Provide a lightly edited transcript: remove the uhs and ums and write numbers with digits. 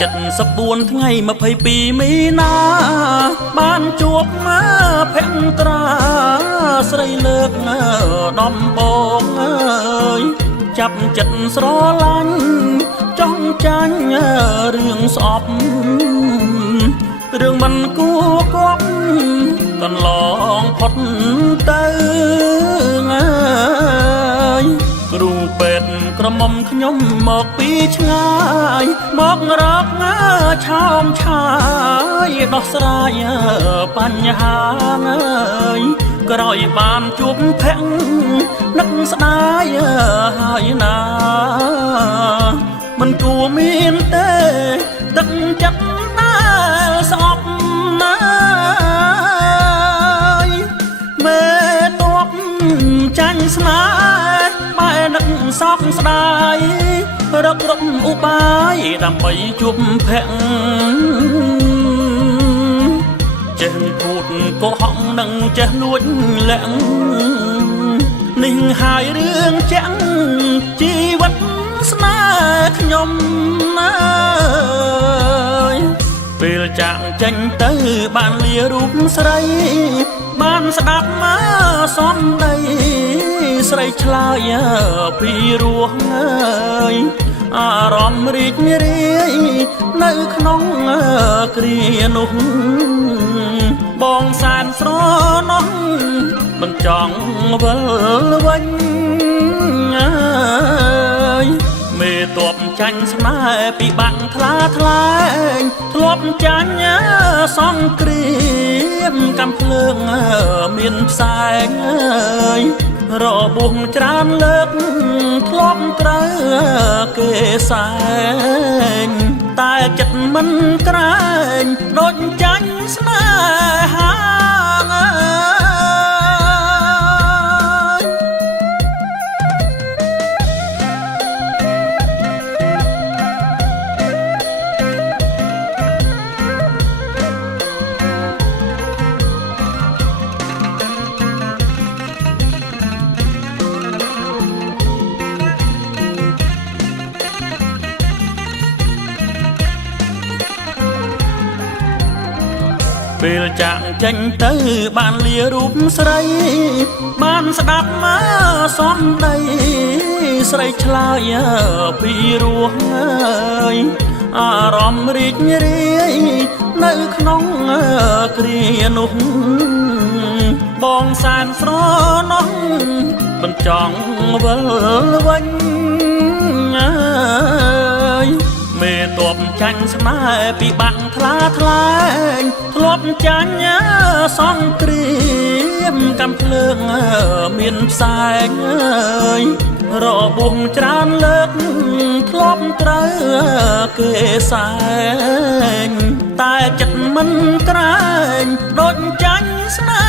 74ថ្ងៃ22មីនាបានជួបភក្ត្រាស្រីលើកដំបងអើយចាប់ចិត្តស្រឡាញ់ចង់ចាញ់រឿងស្អប់រឿងមិនគួរគប់កន្លងផុតទៅអើយគ្រូពេទ្យក្រមុំខ្ញុំមកពីឆ្ងាយមករកឆោមឆាយដោះស្រាយបញ្ហាអើយក្រោយបានជួបភក្ត្រនឹកស្ដាយហើយណាមិនគួរមានទេទឹកចិត្តដែលស្អប់ណាយមេតបចាញ់ស្នេហ៍បែរនឹកសោកស្ដាយរករុកឧបាយដើម្បីជួបភក្ត្រចេះភូតកុហកនឹងចេះលួចលាក់នេះហើយរឿងចាក់ជីវិតស្នេហ៍ខ្ញុំណាយពេលចាក់ចេញទៅបានលារូបស្រីបានស្ដាប់សំដីស្រីឆ្លើយពីរោះអើយអារម្មណ៍រីករាយនៅក្នុងគ្រានោះបងសានស្រណោះមិនចង់វិលវិញអើយមេតបចាញ់ស្នេហ៍ពីបាក់ថ្លាថ្លែងធ្លាប់ចាញ់សង្គ្រាមកំភ្លើងមានផ្សែងអើយរបួសច្រើនលើកធ្លាប់ត្រូវគេសែងតែចិត្តមិនក្រែងដូចចាញ់ស្នេហាពេលចាក់ចេញទៅបានលារូបស្រីបានស្ដាប់សំដីស្រីឆ្លើយពីរោះអើយអារម្មណ៍រីករាយនៅក្នុងគ្រានោះបងសានស្រណោះមិនចង់វិលវិញអើយមេតបចាញ់ស្នេហ៍ពីបាក់ថ្លាថ្លែងធ្លាប់ចាញ់សង្គ្រាមកំភ្លើងមានផ្សែងអើយរបួសច្រើនលើកធ្លាប់ត្រូវគេសែងតែចិត្តមិនក្រែងដូចចាញ់ស្នេ